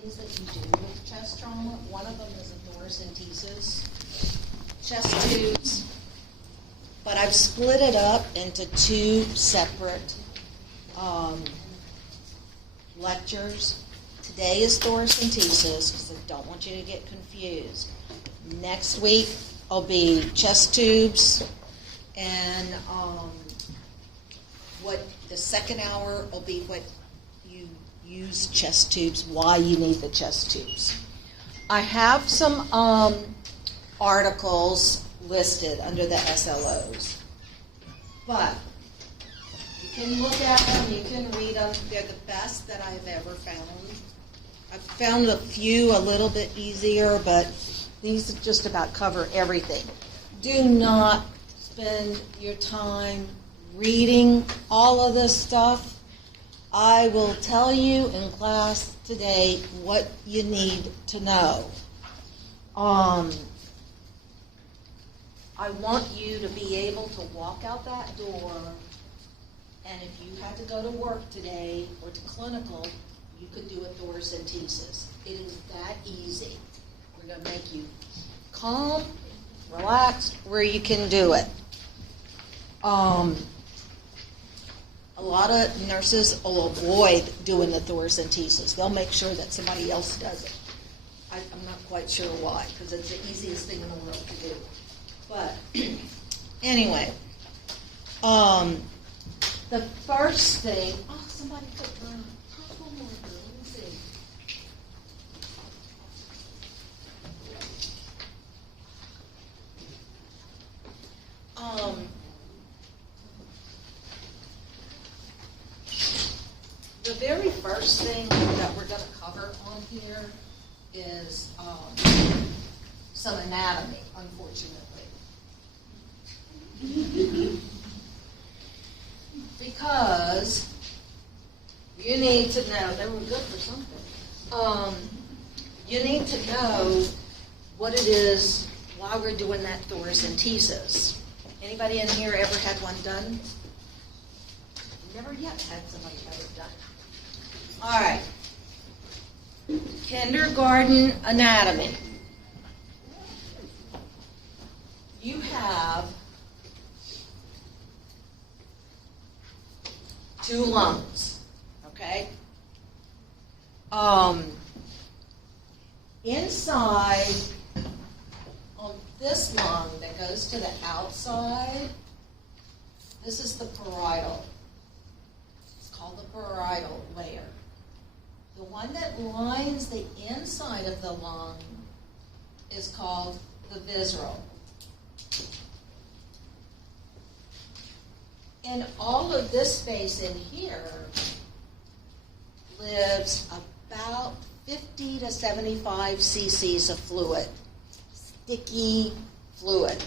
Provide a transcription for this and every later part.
things that you do with chest trauma. One of them is a thoracentesis, chest tubes, but I've split it up into two separate lectures. Today is thoracentesis because I don't want you to get confused. Next week will be chest tubes, and what the second hour will be what you use chest tubes, why you need the chest tubes. I have some articles listed under the SLOs, but you can look at them, you can read them. They're the best that I've ever found. I've found a few a little bit easier, but these just about cover everything. Do not spend your time reading all of this stuff. I will tell you in class today what you need to know. I want you to be able to walk out that door, and if you had to go to work today or to clinical, you could do a thoracentesis. It is that easy. We're going to make you calm, relaxed, where you can do it. A lot of nurses will avoid doing the thoracentesis. They'll make sure that somebody else does it. I'm not quite sure why, because it's the easiest thing in the world to do. But anyway, the first thing, somebody put purple marker. Let me see. The very first thing that we're going to cover on here is some anatomy, unfortunately. Because you need to know, they were good for something. You need to know what it is while we're doing that thoracentesis. Anybody in here ever had one done? Never yet had somebody have it done. All right. Kindergarten anatomy. You have two lungs, okay? Inside on this lung that goes to the outside, this is the parietal. It's called the parietal layer. The one that lines the inside of the lung is called the visceral. In all of this space in here lives about 50 to 75 cc's of fluid, sticky fluid.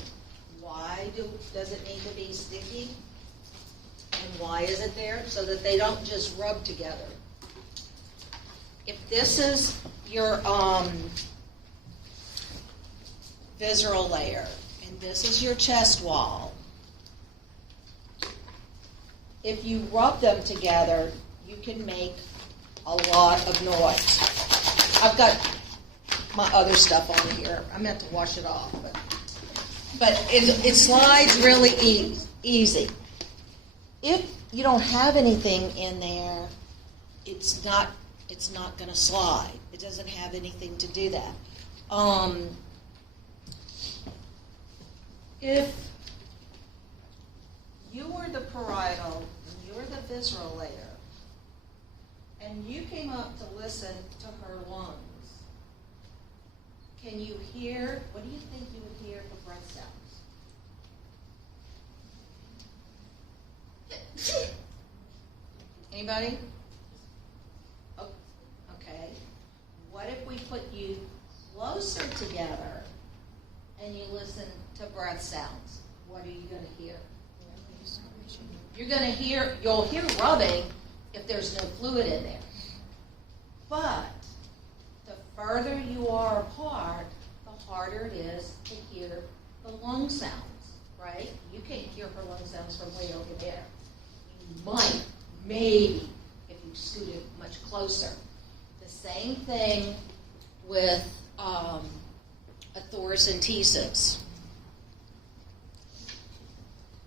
Why does it need to be sticky? And why is it there? So that they don't just rub together. If this is your visceral layer, and this is your chest wall, if you rub them together, you can make a lot of noise. I've got my other stuff on here. I meant to wash it off, but it slides really easy. If you don't have anything in there, it's not going to slide. It doesn't have anything to do that. If you were the parietal and you were the visceral layer, and you came up to listen to her lungs, can you hear, what do you think you would hear for breath sounds? Anybody? Oh, okay. What if we put you closer together and you listen to breath sounds? What are you going to hear? You'll hear rubbing if there's no fluid in there. But the further you are apart, the harder it is to hear the lung sounds, right? You can't hear her lung sounds from way over there. You might, maybe, if you scooted much closer. The same thing with a thoracentesis.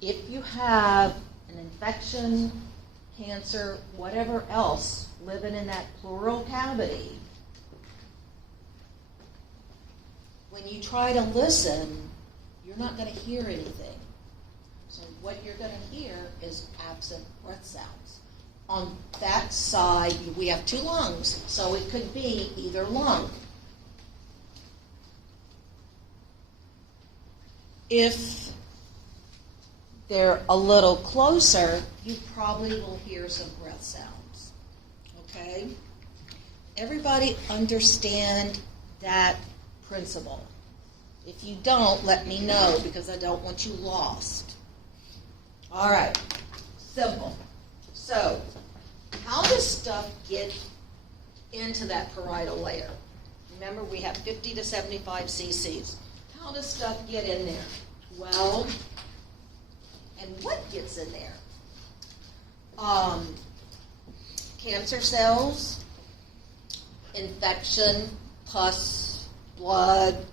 If you have an infection, cancer, whatever else living in that pleural cavity, when you try to listen, you're not going to hear anything. So what you're going to hear is absent breath sounds. On that side, we have two lungs, so it could be either lung. If they're a little closer, you probably will hear some breath sounds. Okay? Everybody understand that principle. If you don't, let me know, because I don't want you lost. All right. Simple. So, how does stuff get into that parietal layer? Remember, we have 50 to 75 cc's. How does stuff get in there? Well, and what gets in there? Cancer cells, infection, pus, blood,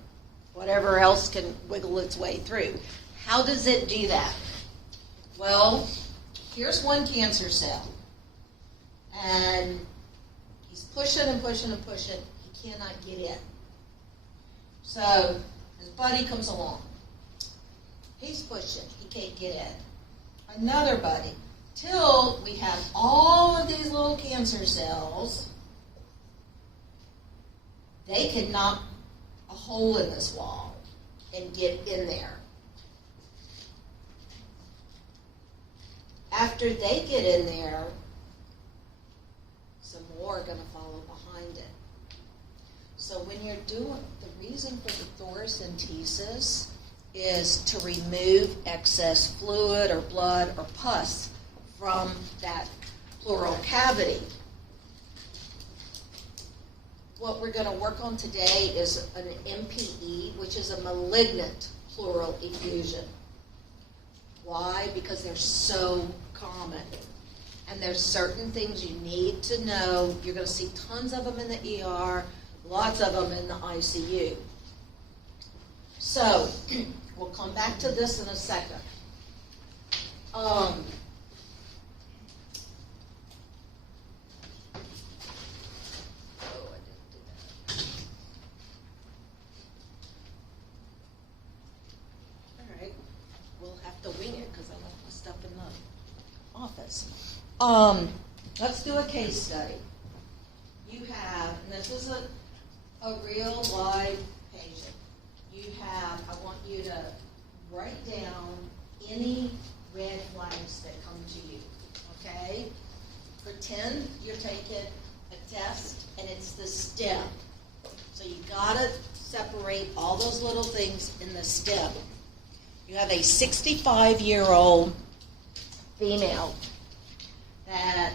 whatever else can wiggle its way through. How does it do that? Well, here's one cancer cell, and he's pushing and pushing and pushing. He cannot get in. So his buddy comes along. He's pushing. He can't get in. Another buddy. Till we have all of these little cancer cells, they can knock a hole in this wall and get in there. After they get in there, some more are going to follow behind it. So when you're doing, the reason for the thoracentesis is to remove excess fluid or blood or pus from that pleural cavity. What we're going to work on today is an MPE, which is a malignant pleural effusion. Why? Because they're so common. And there's certain things you need to know. You're going to see tons of them in the ER, lots of them in the ICU. So, we'll come back to this in a second. Let's do a case study. You have, and this is a real live patient. You have, I want you to write down any red flags that come to you, okay? Pretend you're taking a test and it's the stem. So you gotta separate all those little things in the stem. You have a 65-year-old female that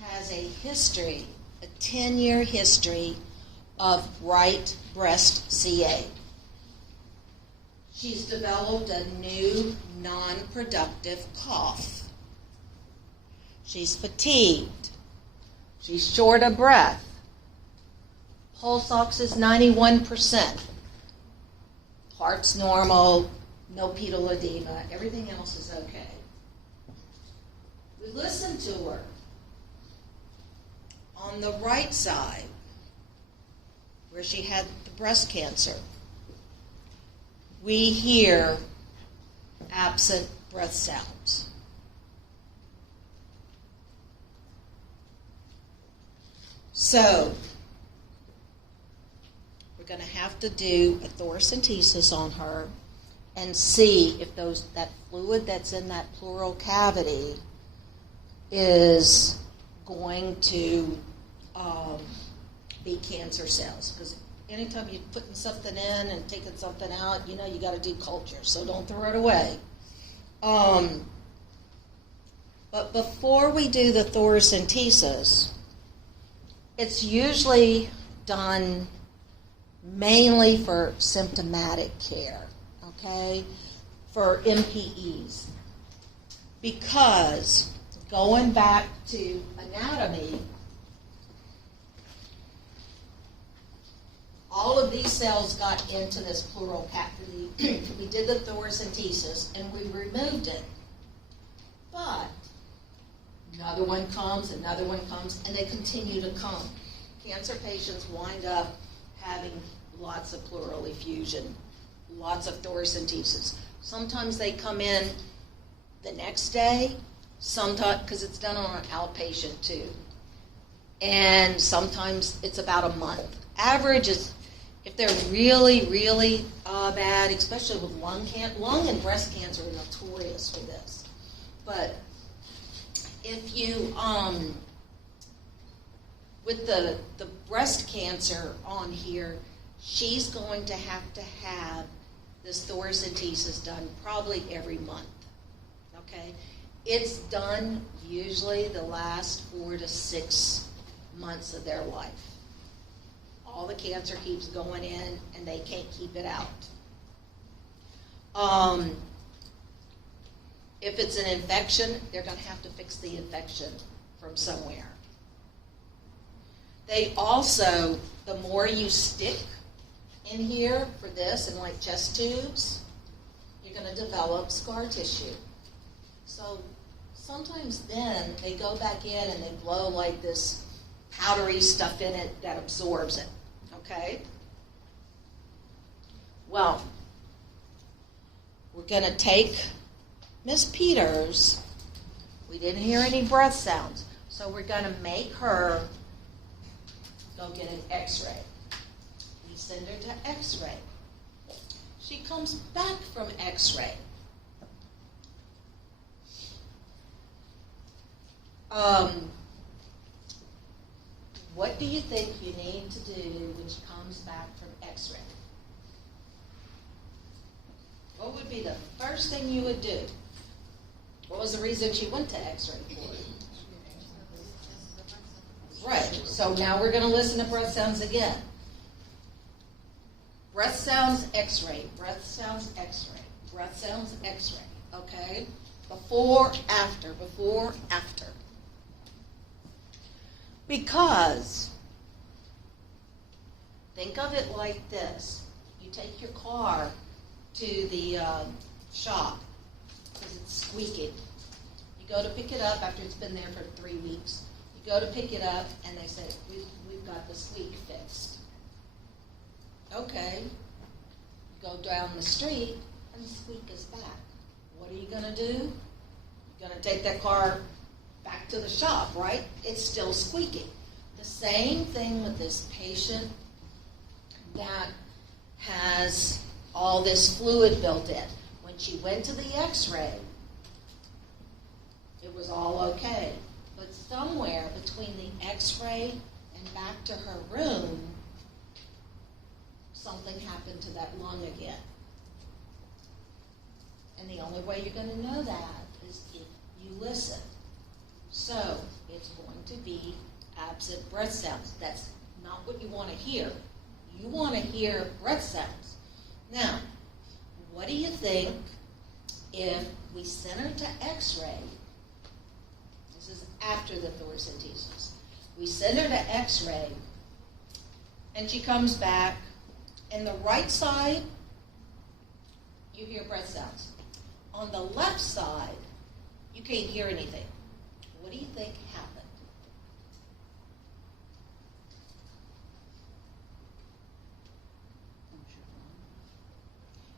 has a history, a 10-year history of right breast CA. She's developed a new non-productive cough. She's fatigued. She's short of breath. Pulse ox is 91%. Heart's normal, no pedal edema, everything else is okay. We listened to her. On the right side, where she had the breast cancer, we hear absent breath sounds. So, we're going to have to do a thoracentesis on her and see if that fluid that's in that pleural cavity is going to be cancer cells. Because anytime you're putting something in and taking something out, you got to do culture, so don't throw it away. But before we do the thoracentesis, it's usually done mainly for symptomatic care, okay, for MPEs. Because going back to anatomy, all of these cells got into this pleural cavity. We did the thoracentesis, and we removed it. But another one comes, and they continue to come. Cancer patients wind up having lots of pleural effusion, lots of thoracentesis. Sometimes they come in the next day, sometimes, because it's done on an outpatient too. And sometimes it's about a month. Average is, if they're really, really bad, especially with lung and breast cancer are notorious for this. But if you, with the breast cancer on here, she's going to have this thoracentesis done probably every month, okay? It's done usually the last 4 to 6 months of their life. All the cancer keeps going in, and they can't keep it out. If it's an infection, they're going to have to fix the infection from somewhere. They also, the more you stick in here for this and like chest tubes, you're going to develop scar tissue. So sometimes then they go back in and they blow like this powdery stuff in it that absorbs it, okay? Well, we're going to take Miss Peters. We didn't hear any breath sounds, so we're going to make her go get an x-ray. We send her to x-ray. She comes back from x-ray. What do you think you need to do when she comes back from x-ray? What would be the first thing you would do? What was the reason she went to x-ray for? Right, so now we're going to listen to breath sounds again. Breath sounds x-ray, breath sounds x-ray, breath sounds x-ray, okay? Before, after, before, after. Because, think of it like this. You take your car to the shop because it's squeaking. You go to pick it up after it's been there for 3 weeks. You go to pick it up and they say, we've got the squeak fixed. Okay. You go down the street and the squeak is back. What are you going to do? You're going to take that car back to the shop, right? It's still squeaking. The same thing with this patient that has all this fluid built in. When she went to the x-ray, it was all okay. But somewhere between the x-ray and back to her room, something happened to that lung again. And the only way you're going to know that is if you listen. So it's going to be absent breath sounds. That's not what you want to hear. You want to hear breath sounds. Now, what do you think if we send her to x-ray? This is after the thoracentesis. We send her to x-ray, and she comes back, and the right side, you hear breath sounds. On the left side, you can't hear anything. What do you think happened?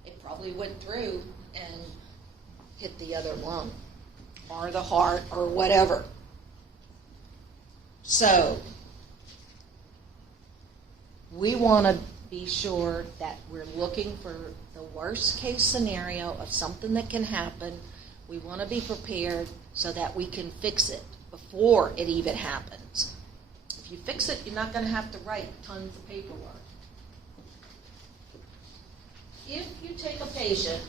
It probably went through and hit the other lung or the heart or whatever. So we want to be sure that we're looking for the worst case scenario of something that can happen. We want to be prepared so that we can fix it before it even happens. If you fix it, you're not going to have to write tons of paperwork. If you take a patient,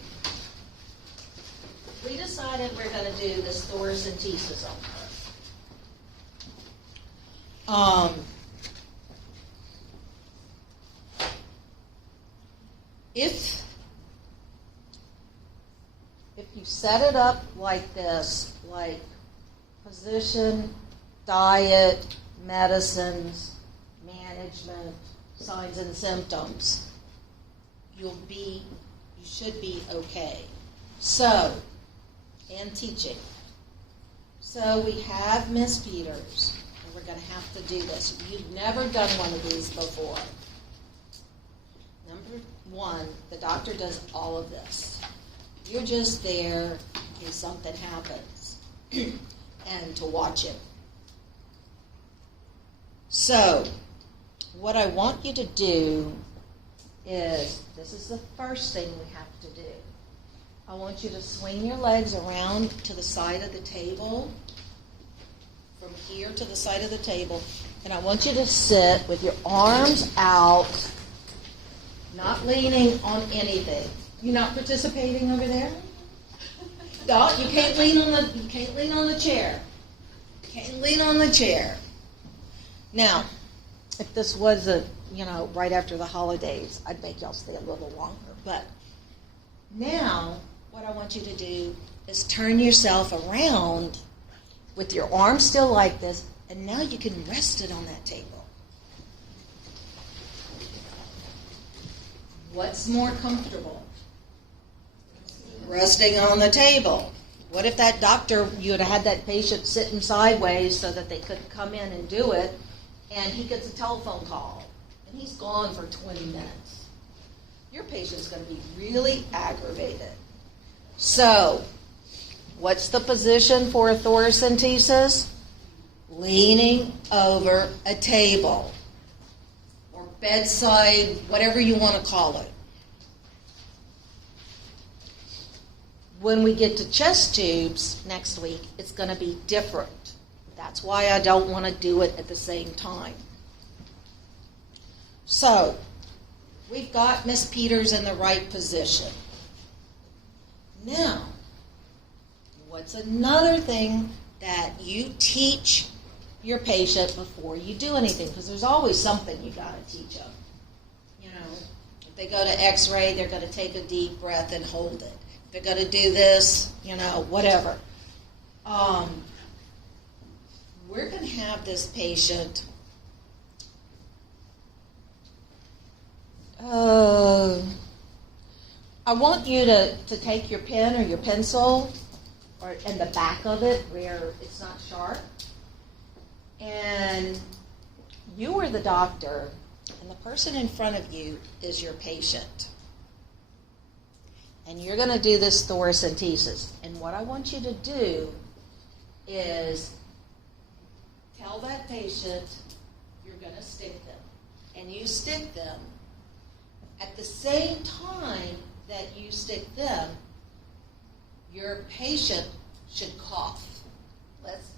we decided we're going to do this thoracentesis on her. If you set it up like this, like position, diet, medicines, management, signs and symptoms, you should be okay. So, and teaching. So we have Miss Peters, and we're going to have to do this. You've never done one of these before. Number one, the doctor does all of this. You're just there in case something happens and to watch it. So, what I want you to do is, this is the first thing we have to do. I want you to swing your legs around to the side of the table, from here to the side of the table, and I want you to sit with your arms out, not leaning on anything. You're not participating over there? No, you can't lean on the chair. You can't lean on the chair. Now, if this wasn't, right after the holidays, I'd make y'all stay a little longer. But now, what I want you to do is turn yourself around with your arms still like this, and now you can rest it on that table. What's more comfortable? Resting on the table. What if that doctor, you would have had that patient sitting sideways so that they couldn't come in and do it, and he gets a telephone call, and he's gone for 20 minutes. Your patient's going to be really aggravated. So, what's the position for a thoracentesis? Leaning over a table, or bedside, whatever you want to call it. When we get to chest tubes next week, it's going to be different. That's why I don't want to do it at the same time. So, we've got Miss Peters in the right position. Now, what's another thing that you teach your patient before you do anything? Because there's always something you got to teach them. If they go to X-ray, they're going to take a deep breath and hold it. If they're going to do this, whatever. We're going to have this patient I want you to take your pen or your pencil or in the back of it where it's not sharp, and you are the doctor and the person in front of you is your patient. And you're going to do this thoracentesis. And what I want you to do is tell that patient you're going to stick them. And you stick them. At the same time that you stick them, your patient should cough. Let's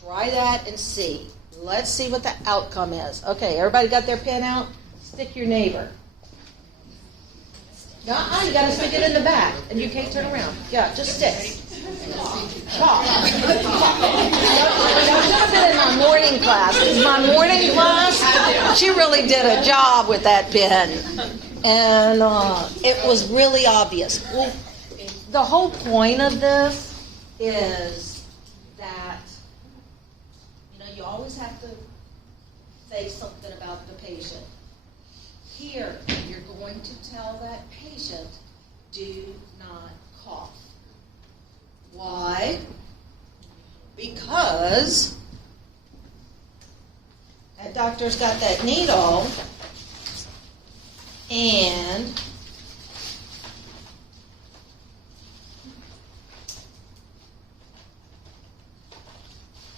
try that and see. Let's see what the outcome is. Okay, everybody got their pen out? Stick your neighbor. No, you got to stick it in the back, and you can't turn around. Yeah, just stick. Cough. I should have been in my morning class. My morning class, she really did a job with that pen. And it was really obvious. Well, the whole point of this is that, you always have to say something about the patient. Here, you're going to tell that patient, do not cough. Why? Because that doctor's got that needle, and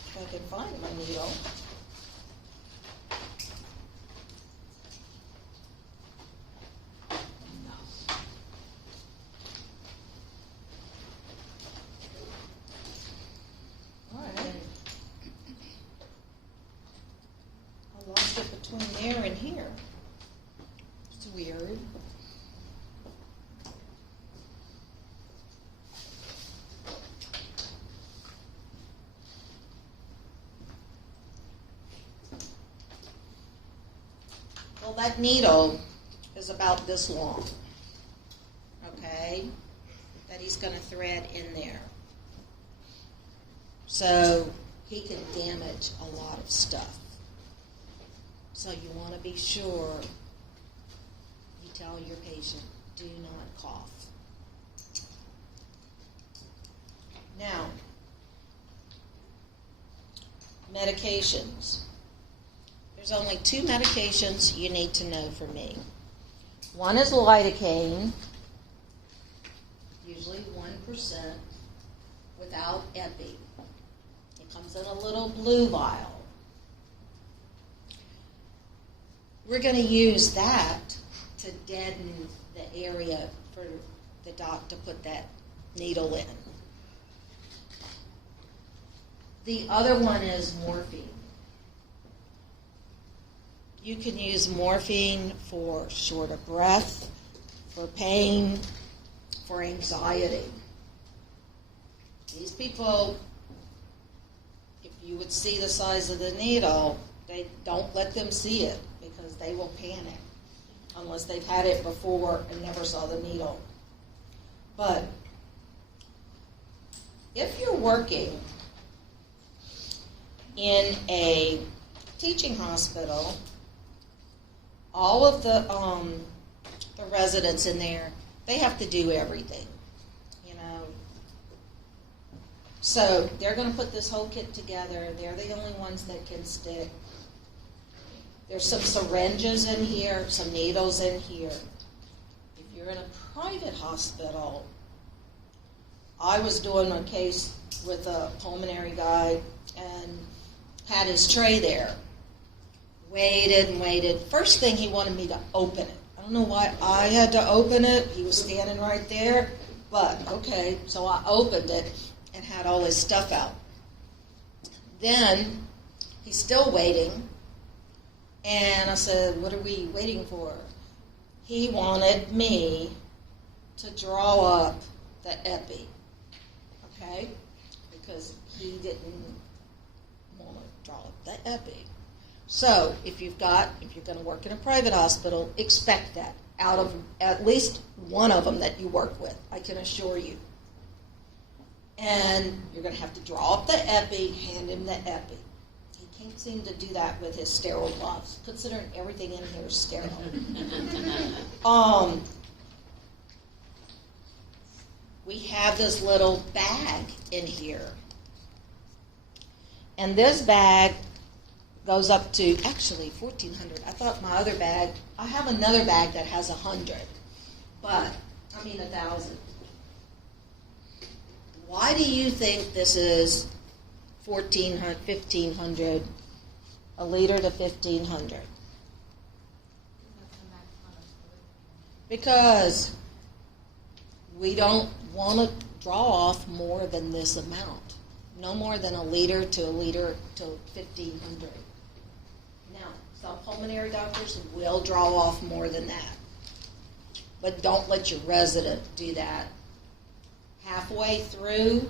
if I can find my needle. Between there and here. It's weird. Well, that needle is about this long, okay, that he's going to thread in there. So, he can damage a lot of stuff. So you want to be sure you tell your patient, do not cough. Now, medications. There's only 2 medications you need to know for me. One is lidocaine, usually 1%, without epi. It comes in a little blue vial. We're going to use that to deaden the area for the doc to put that needle in. The other one is morphine. You can use morphine for short of breath, for pain, for anxiety. These people, if you would see the size of the needle, they don't let them see it because they will panic unless they've had it before and never saw the needle. But if you're working in a teaching hospital, all of the residents in there, they have to do everything, you know. So they're going to put this whole kit together. They're the only ones that can stick. There's some syringes in here, some needles in here. If you're in a private hospital, I was doing a case with a pulmonary guy and had his tray there. Waited and waited. First thing, he wanted me to open it. I don't know why I had to open it. He was standing right there. But, okay, so I opened it and had all his stuff out. Then, he's still waiting. And I said, what are we waiting for? He wanted me to draw up the epi. Okay? Because he didn't want to draw up the epi. So, if you're going to work in a private hospital, expect that out of at least one of them that you work with, I can assure you. And you're going to have to draw up the epi, hand him the epi. He can't seem to do that with his sterile gloves, considering everything in here is sterile. We have this little bag in here. And this bag goes up to, actually, 1,400. I thought my other bag, I have another bag that has 100. But, 1,000. Why do you think this is 1,400, 1,500, a liter to 1,500? Because we don't want to draw off more than this amount. No more than a liter to 1,500. Now, some pulmonary doctors will draw off more than that. But don't let your resident do that. Halfway through,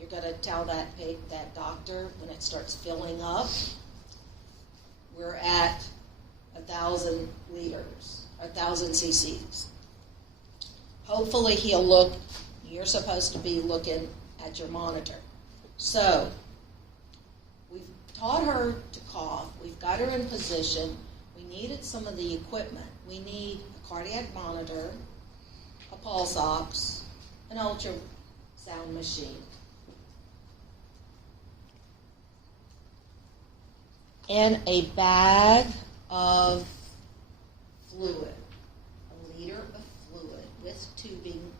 you're going to tell that doctor when it starts filling up, we're at 1,000 liters, 1,000 cc's. Hopefully he'll look, you're supposed to be looking at your monitor. So, we've taught her to cough. We've got her in position. We needed some of the equipment. We need a cardiac monitor, a pulse ox, an ultrasound machine. And a bag of fluid, a liter of fluid with tubing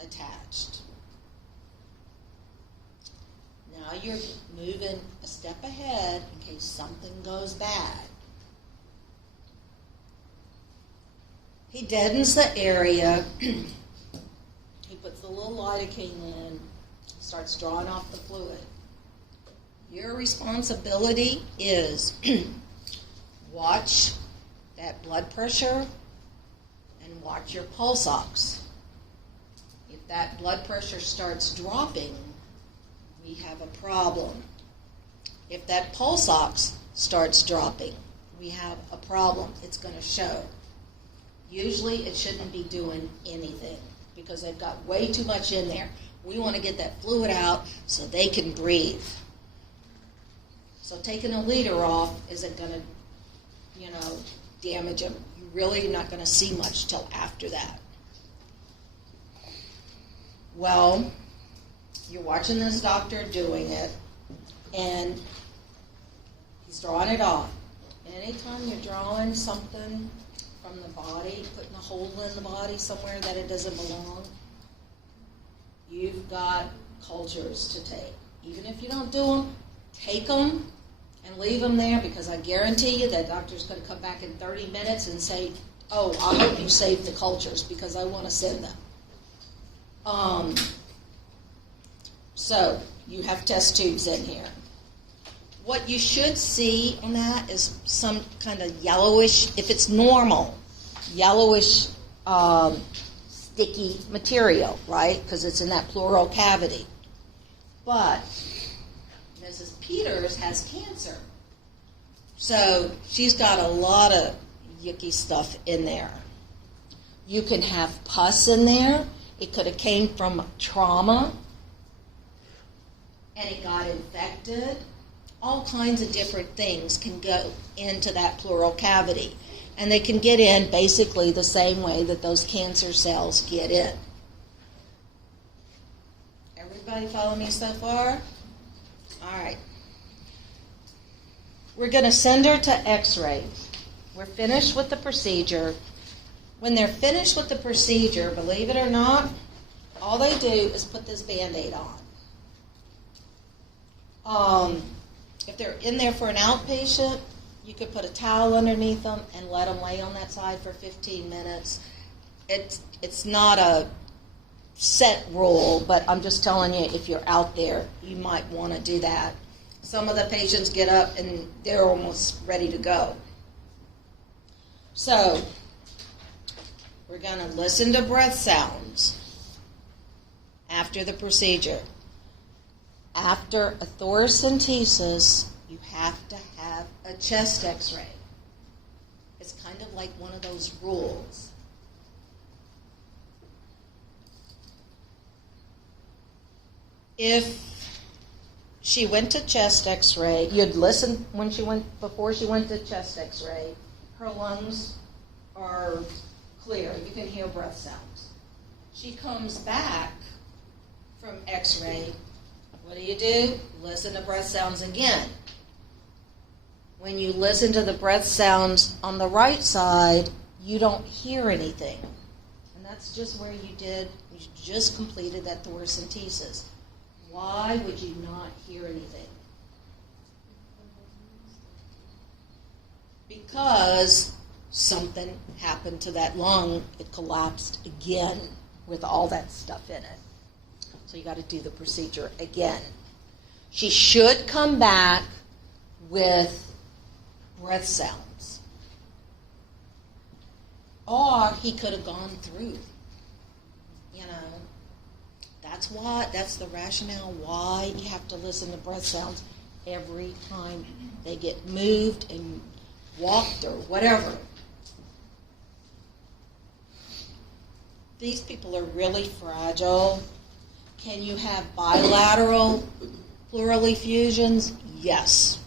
attached. Now you're moving a step ahead in case something goes bad. He deadens the area. He puts the little lidocaine in, starts drawing off the fluid. Your responsibility is watch that blood pressure and watch your pulse ox. If that blood pressure starts dropping, we have a problem. If that pulse ox starts dropping, we have a problem. It's going to show. Usually it shouldn't be doing anything because they've got way too much in there. We want to get that fluid out so they can breathe. So taking a liter off isn't going to damage them. You're really not going to see much till after that. Well, you're watching this doctor doing it, and he's drawing it off. Anytime you're drawing something from the body, putting a hole in the body somewhere that it doesn't belong, you've got cultures to take. Even if you don't do them, take them and leave them there, because I guarantee you that doctor's going to come back in 30 minutes and say, oh, I hope you saved the cultures because I want to send them. So you have test tubes in here. What you should see on that is some kind of yellowish, if it's normal, yellowish sticky material, right? Because it's in that pleural cavity. But Mrs. Peters has cancer. So she's got a lot of yucky stuff in there. You can have pus in there. It could have came from trauma, and it got infected. All kinds of different things can go into that pleural cavity, and they can get in basically the same way that those cancer cells get in. Everybody follow me so far? All right. We're going to send her to X-ray. We're finished with the procedure. When they're finished with the procedure, believe it or not, all they do is put this Band-Aid on. If they're in there for an outpatient, you could put a towel underneath them and let them lay on that side for 15 minutes. It's not a set rule, but I'm just telling you, if you're out there, you might want to do that. Some of the patients get up and they're almost ready to go. So, we're going to listen to breath sounds after the procedure. After a thoracentesis, you have to have a chest x-ray. It's kind of like one of those rules. If she went to chest x-ray, you'd listen before she went to chest x-ray, her lungs are clear. You can hear breath sounds. She comes back from x-ray. What do? Listen to breath sounds again. When you listen to the breath sounds on the right side, you don't hear anything. And that's just where you just completed that thoracentesis. Why would you not hear anything? Because something happened to that lung. It collapsed again with all that stuff in it. So you got to do the procedure again. She should come back with breath sounds. Or he could have gone through. That's the rationale why you have to listen to breath sounds every time they get moved and walked or whatever. These people are really fragile. Can you have bilateral pleural effusions? Yes.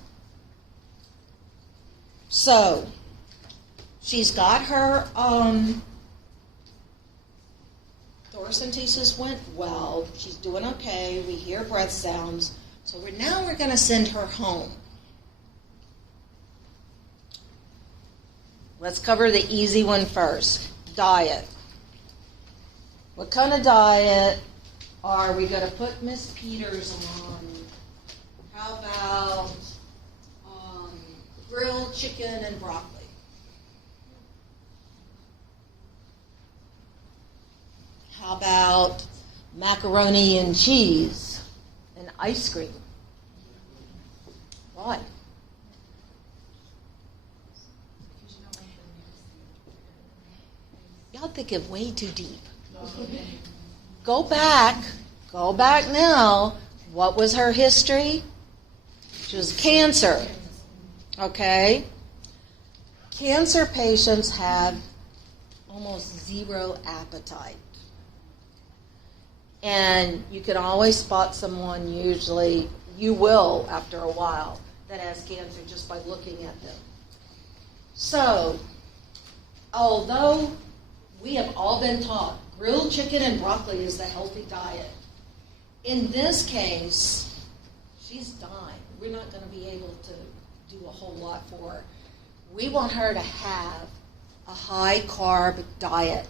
So, she's got her thoracentesis went well. She's doing okay. We hear breath sounds. So we're going to send her home. Let's cover the easy one first. Diet. What kind of diet are we going to put Miss Peters on? How about grilled chicken and broccoli? How about macaroni and cheese and ice cream? Why? Y'all thinking way too deep. Go back now. What was her history? She was cancer. Okay? Cancer patients have almost zero appetite. And you can always spot someone, usually, you will after a while, that has cancer just by looking at them. So, although we have all been taught grilled chicken and broccoli is the healthy diet, in this case, she's dying. We're not going to be able to do a whole lot for her. We want her to have a high-carb diet.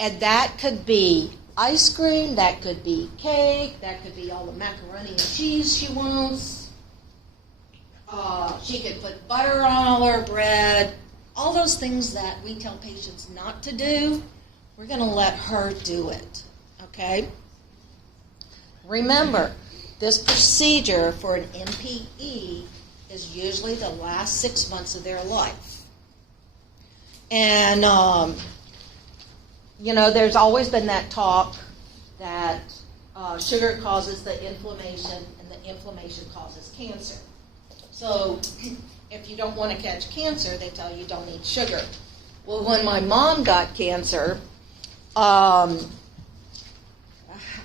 And that could be ice cream, that could be cake, that could be all the macaroni and cheese she wants. She could put butter on all her bread. All those things that we tell patients not to do, we're going to let her do it, okay? Remember, this procedure for an MPE is usually the last 6 months of their life. And, there's always been that talk that sugar causes the inflammation and the inflammation causes cancer. So if you don't want to catch cancer, they tell you don't eat sugar. Well, when my mom got cancer, I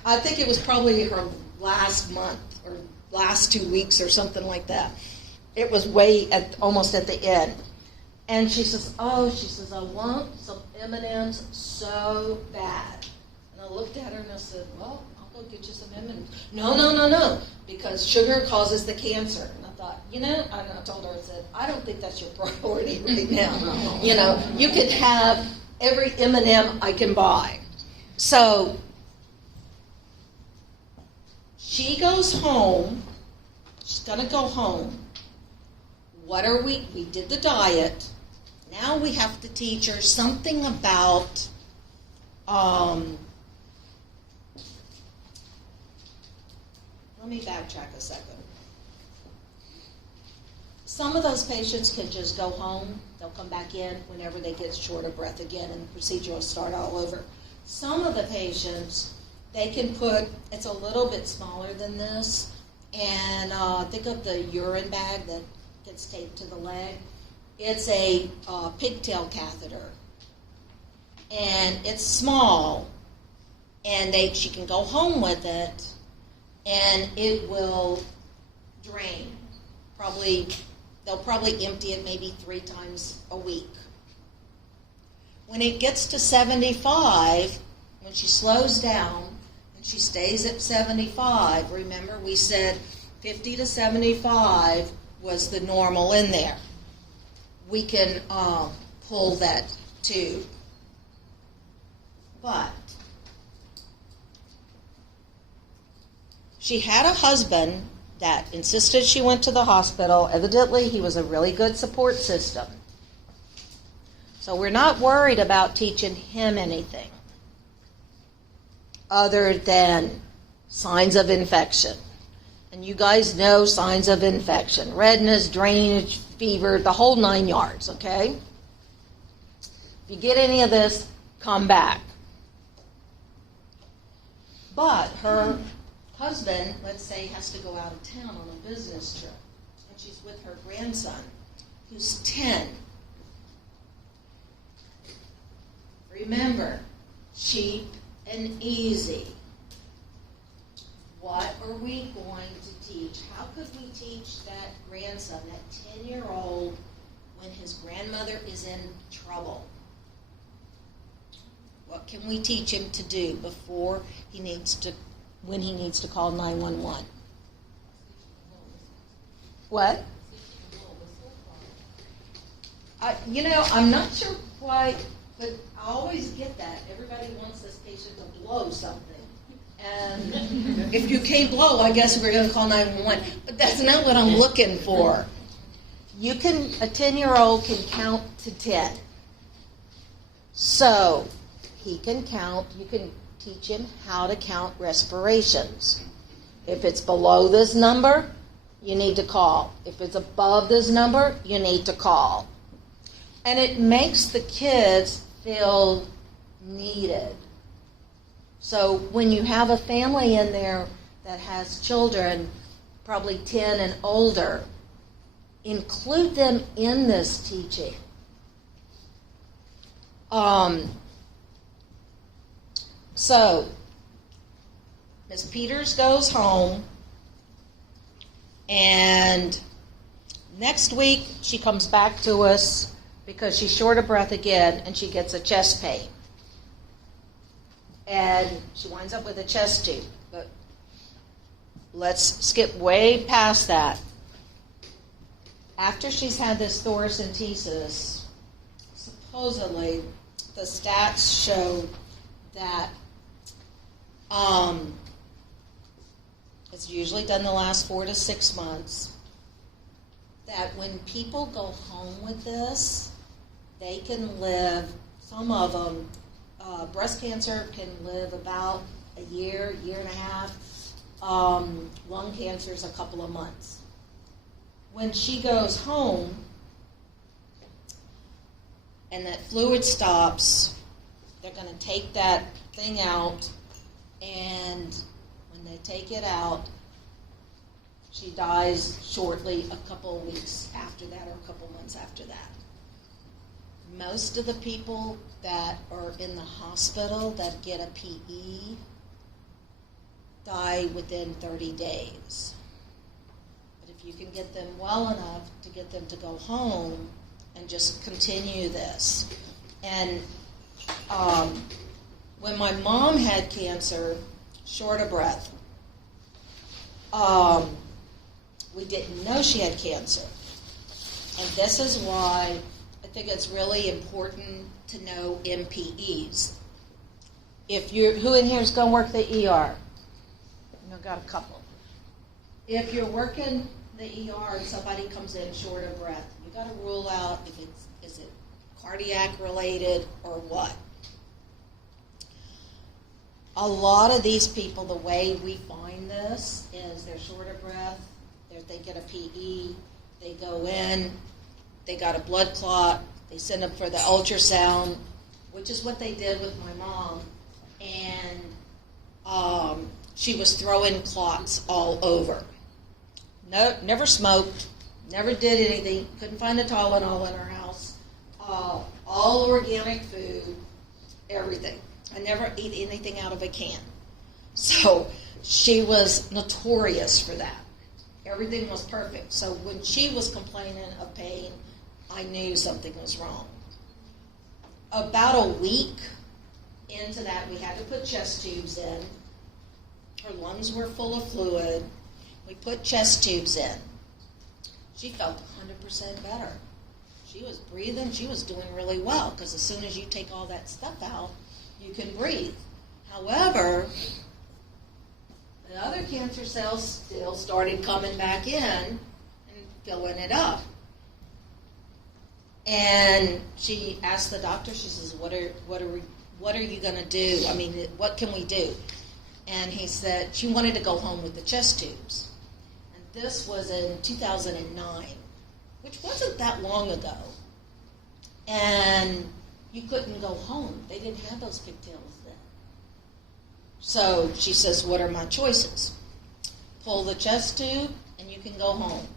think it was probably her last month or last 2 weeks or something like that. It was almost at the end. And she says, I want some M&Ms so bad. And I looked at her and I said, well, I'll go get you some M&Ms. No, because sugar causes the cancer. And I thought, and I told her, I said, I don't think that's your priority right now. You can have every M&M I can buy. So she goes home. She's going to go home. We did the diet. Now we have to teach her something about let me backtrack a second. Some of those patients can just go home. They'll come back in whenever they get short of breath again, and the procedure will start all over. Some of the patients, they can put, it's a little bit smaller than this, and think of the urine bag that gets taped to the leg. It's a pigtail catheter, and it's small, and she can go home with it, and it will drain. They'll probably empty it maybe 3 times a week. When it gets to 75, when she slows down and she stays at 75, remember we said 50 to 75 was the normal in there. We can pull that tube. But she had a husband that insisted she went to the hospital. Evidently, he was a really good support system. So we're not worried about teaching him anything other than signs of infection. And you guys know signs of infection. Redness, drainage, fever, the whole 9 yards, okay? If you get any of this, come back. But her husband, let's say, has to go out of town on a business trip, and she's with her grandson, who's 10. Remember, cheap and easy. What are we going to teach? How could we teach that grandson, that 10-year-old, when his grandmother is in trouble? What can we teach him to do when he needs to call 911? What? I'm not sure why, but I always get that. Everybody wants this patient to blow something. And if you can't blow, I guess we're going to call 911. But that's not what I'm looking for. A 10-year-old can count to 10. So he can count. You can teach him how to count respirations. If it's below this number, you need to call. If it's above this number, you need to call. And it makes the kids feel needed. So when you have a family in there that has children, probably 10 and older, include them in this teaching. So Ms. Peters goes home, and next week she comes back to us because she's short of breath again and she gets a chest pain. And she winds up with a chest tube. But let's skip way past that. After she's had this thoracentesis, supposedly the stats show that it's usually done the last 4 to 6 months, that when people go home with this, they can live, some of them, breast cancer can live about a year, year and a half. Lung cancer is a couple of months. When she goes home and that fluid stops, they're going to take that thing out, and when they take it out, she dies shortly, a couple of weeks after that or a couple of months after that. Most of the people that are in the hospital that get a PE die within 30 days. But if you can get them well enough to get them to go home and just continue this. And when my mom had cancer, short of breath, we didn't know she had cancer. And this is why I think it's really important to know MPEs. Who in here is going to work the ER? I've got a couple. If you're working the ER and somebody comes in short of breath, you got to rule out if is it cardiac related or what. A lot of these people, the way we find this is they're short of breath, they get a PE, they go in, they got a blood clot, they send them for the ultrasound, which is what they did with my mom, and she was throwing clots all over. No, never smoked, never did anything, couldn't find a Tylenol in her house, all organic food, everything. I never ate anything out of a can. So she was notorious for that. Everything was perfect. So when she was complaining of pain, I knew something was wrong. About a week into that, we had to put chest tubes in. Her lungs were full of fluid. We put chest tubes in. She felt 100% better. She was breathing. She was doing really well, because as soon as you take all that stuff out, you can breathe. However, the other cancer cells still started coming back in and filling it up. And she asked the doctor, she says, what are you going to do? I mean, what can we do? And he said she wanted to go home with the chest tubes. And this was in 2009, which wasn't that long ago. And you couldn't go home. They didn't have those pigtails then. So she says, what are my choices? Pull the chest tube and you can go home.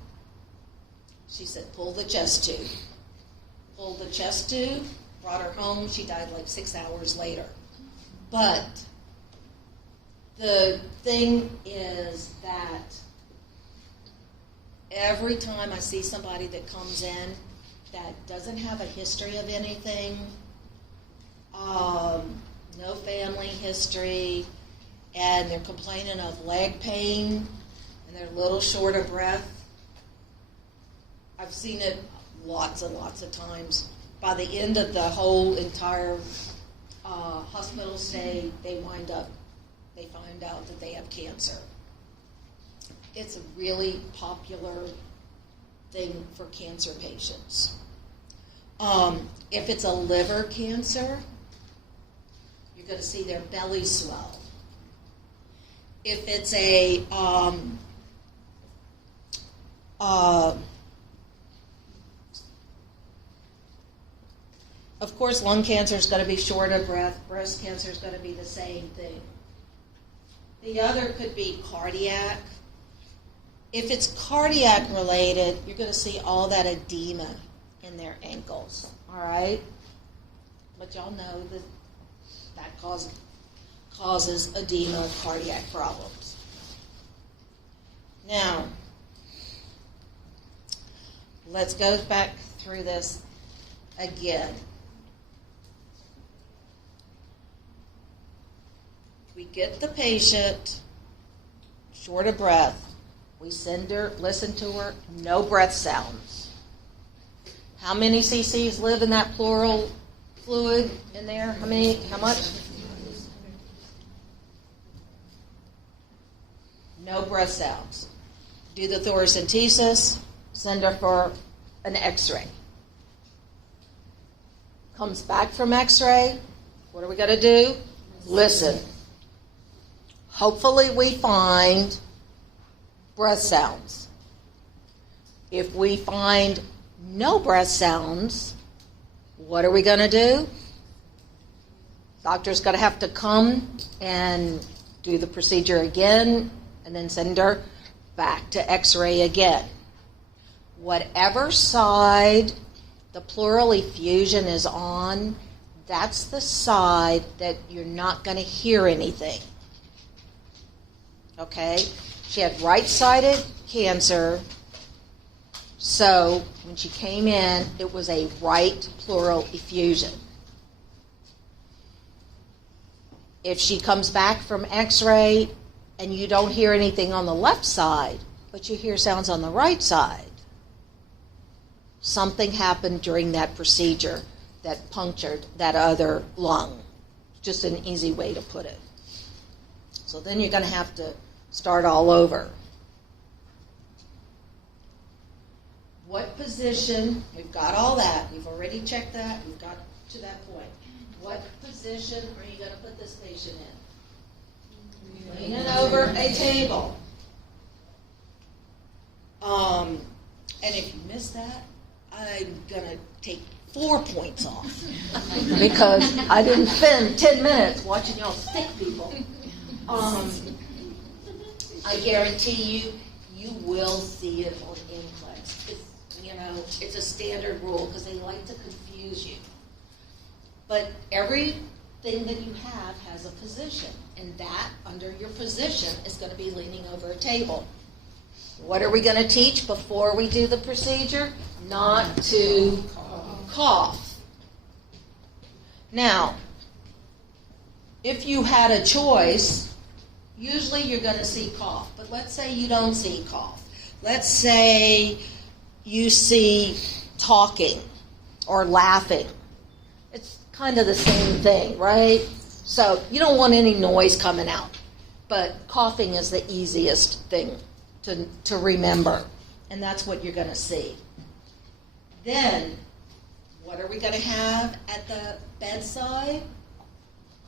She said, pull the chest tube. Pulled the chest tube, brought her home. She died like 6 hours later. But the thing is that every time I see somebody that comes in that doesn't have a history of anything, no family history, and they're complaining of leg pain, and they're a little short of breath. I've seen it lots and lots of times. By the end of the whole entire hospital stay, they find out that they have cancer. It's a really popular thing for cancer patients. If it's a liver cancer, you're going to see their belly swell. If it's a of course, lung cancer is going to be short of breath. Breast cancer is going to be the same thing. The other could be cardiac. If it's cardiac related, you're going to see all that edema in their ankles. All right? But y'all know that causes edema, cardiac problems. Now, let's go back through this. again. We get the patient short of breath. We send her, listen to her, no breath sounds. How many cc's live in that pleural fluid in there? How much? No breath sounds. Do the thoracentesis, send her for an x-ray. Comes back from x-ray, what are we going to do? Listen. Hopefully we find breath sounds. If we find no breath sounds, what are we going to do? Doctor's going to have to come and do the procedure again and then send her back to x-ray again. Whatever side the pleural effusion is on, that's the side that you're not going to hear anything. Okay? She had right-sided cancer, so when she came in, it was a right pleural effusion. If she comes back from x-ray and you don't hear anything on the left side, but you hear sounds on the right side, something happened during that procedure that punctured that other lung. Just an easy way to put it. So then you're going to have to start all over. What position, we've got all that, we've already checked that, we've got to that point. What position are you going to put this patient in? Leaning over a table. And if you missed that, I'm going to take 4 points off because I didn't spend 10 minutes watching y'all stick people. I guarantee you, you will see it on NCLEX. It's a standard rule because they like to confuse you. But everything that you have has a position, and that under your position is going to be leaning over a table. What are we going to teach before we do the procedure? Not to cough. Now, if you had a choice, usually you're going to see cough. But let's say you don't see cough. Let's say you see talking or laughing. It's kind of the same thing, right? So you don't want any noise coming out. But coughing is the easiest thing to remember. And that's what you're going to see. Then, what are we going to have at the bedside?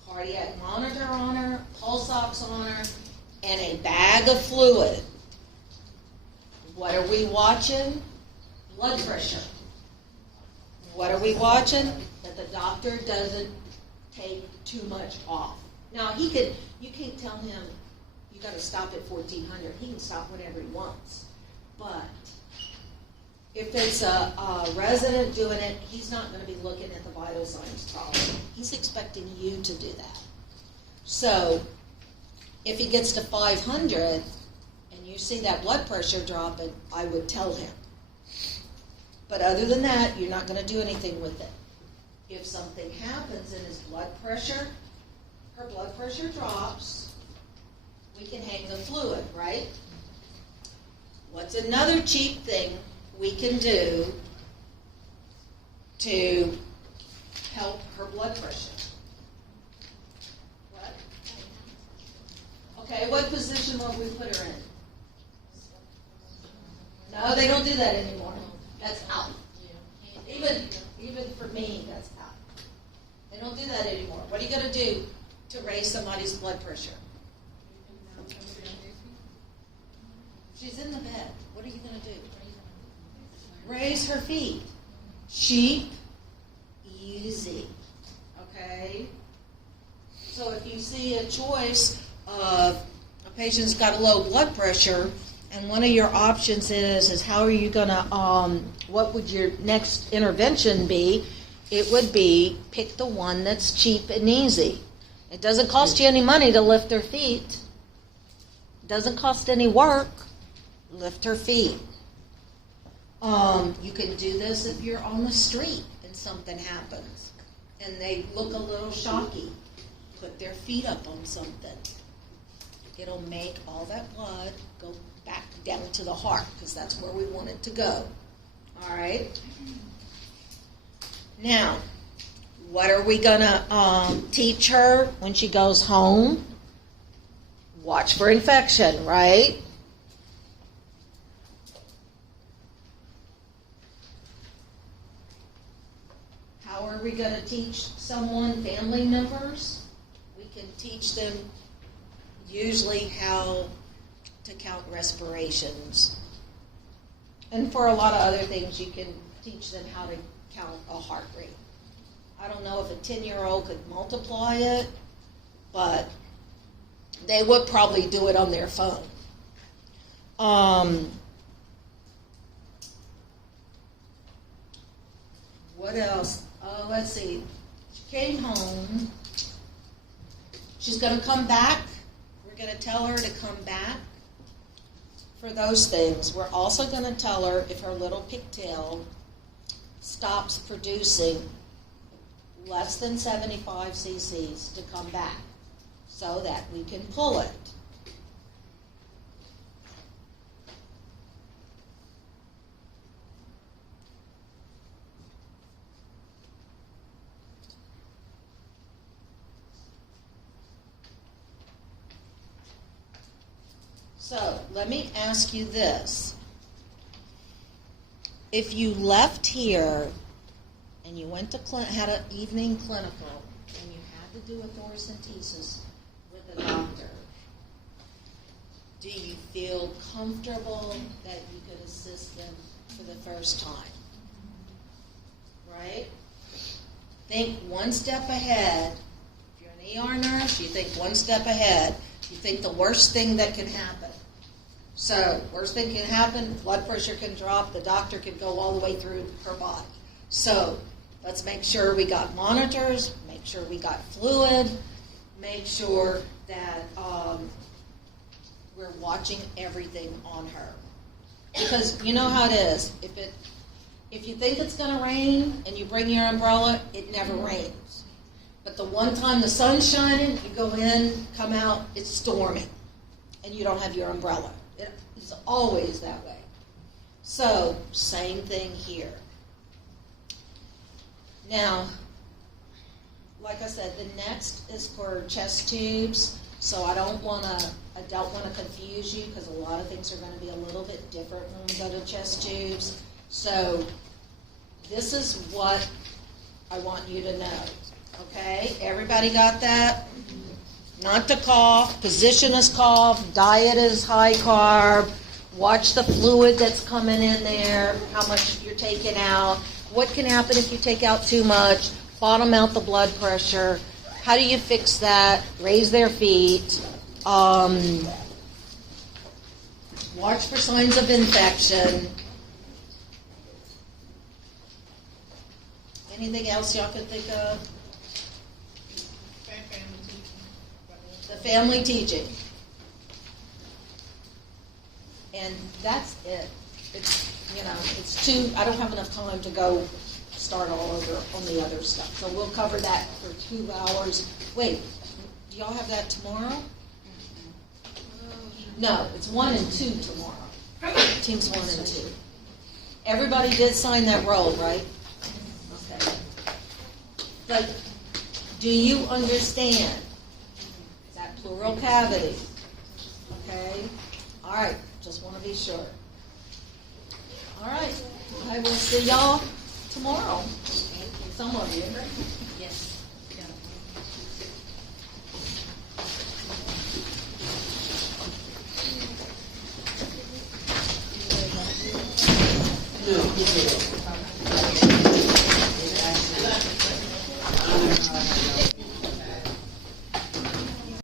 Cardiac monitor on her, pulse ox on her, and a bag of fluid. What are we watching? Blood pressure. What are we watching? That the doctor doesn't take too much off. Now, you can't tell him you got to stop at 1400. He can stop whenever he wants. But if it's a resident doing it, he's not going to be looking at the vital signs probably. He's expecting you to do that. So if he gets to 500 and you see that blood pressure dropping, I would tell him. But other than that, you're not going to do anything with it. If something happens in his blood pressure, her blood pressure drops, we can hang the fluid, right? What's another cheap thing we can do to help her blood pressure? What? Okay, what position will we put her in? No, they don't do that anymore. That's out. Even for me, that's out. They don't do that anymore. What are you going to do to raise somebody's blood pressure? She's in the bed. What are you going to do? Raise her feet. Cheap, easy. Okay? So if you see a choice of a patient's got a low blood pressure, and one of your options is how are you going to, what would your next intervention be? It would be pick the one that's cheap and easy. It doesn't cost you any money to lift her feet. It doesn't cost any work. Lift her feet. You can do this if you're on the street and something happens. And they look a little shocky. Put their feet up on something. It'll make all that blood go back down to the heart, because that's where we want it to go. All right? Now, what are we going to teach her when she goes home? Watch for infection, right? How are we going to teach someone, family members? We can teach them usually how to count respirations. And for a lot of other things, you can teach them how to count a heart rate. I don't know if a 10-year-old could multiply it, but they would probably do it on their phone. What else? Let's see. She came home. She's going to come back. We're going to tell her to come back for those things. We're also going to tell her if her little pigtail stops producing less than 75 cc's to come back so that we can pull it. So let me ask you this. If you left here and you went to had an evening clinical and you had to do a thoracentesis with a doctor, do you feel comfortable that you could assist them for the first time? Right? Think one step ahead. If you're an ER nurse, you think one step ahead. You think the worst thing that can happen. So, worst thing can happen, blood pressure can drop, the doctor can go all the way through her body. So, let's make sure we got monitors, make sure we got fluid, make sure that we're watching everything on her. Because you know how it is. If you think it's going to rain and you bring your umbrella, it never rains. But the one time the sun's shining, you go in, come out, it's storming, and you don't have your umbrella. It's always that way. So, same thing here. Now, like I said, the next is for chest tubes. So I don't want to confuse you, because a lot of things are going to be a little bit different when we go to chest tubes. So this is what I want you to know. Okay, everybody got that? Not to cough, position is cough, diet is high carb, watch the fluid that's coming in there, how much you're taking out, what can happen if you take out too much, bottom out the blood pressure, how do you fix that, raise their feet, watch for signs of infection. Anything else y'all can think of? The family teaching. And that's it. I don't have enough time to go start all over on the other stuff. So we'll cover that for 2 hours. Wait, do y'all have that tomorrow? No, it's 1 and 2 tomorrow. Teams 1 and 2. Everybody did sign that roll, right? Okay. But do you understand? Pleural cavity. Okay? All right. Just want to be sure. All right. I will see y'all tomorrow. Some of you. Yes. Yeah.